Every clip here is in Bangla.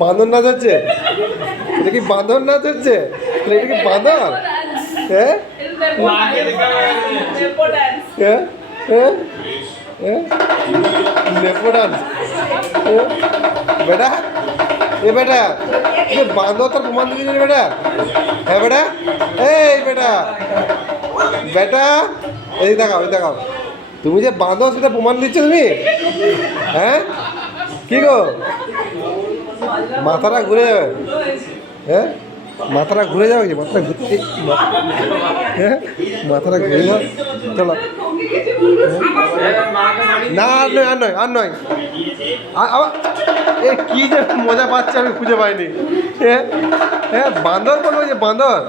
বাঁদর নাচ হচ্ছে? এটা কি বাঁদর নাচ হচ্ছে? এটা কি বাঁদর? হ্যাঁ হ্যাঁ হ্যাঁ হ্যাঁ নেপো ডান্স। বেটা এ বেটা বাঁদর তোর প্রমাণ দিবি বেটা? হ্যাঁ বেটা, এই বেটা বেটা এই দেখাও, এই দেখাও, তুমি যে বাঁদর সেটা প্রমাণ দিচ্ছ তুমি? হ্যাঁ কি গো, মাথাটা ঘুরে যাবে? হ্যাঁ মাথাটা ঘুরে যাবে কি? মাথাটা ঘুরতে, হ্যাঁ মাথাটা ঘুরে যাবে। চলো না, আর নয় আর নয় আর নয়। আবার এ কী যে মজা পাচ্ছে আমি খুঁজে পাইনি। হ্যাঁ হ্যাঁ বাঁদর বলবো যে বাঁদর।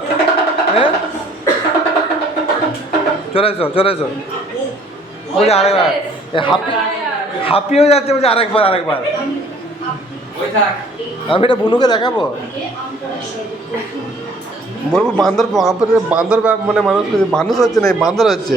হ্যাঁ চলে এসো চলে এসো। বলছি আরেকবার হাঁপিয়েও যাচ্ছে, বলছে আরেকবার আরেকবার। আমি এটা বুনুকে দেখাবো, বলবো বান্দর বান্দর মানে মানুষ মানুষ হচ্ছে না, বান্দর হচ্ছে।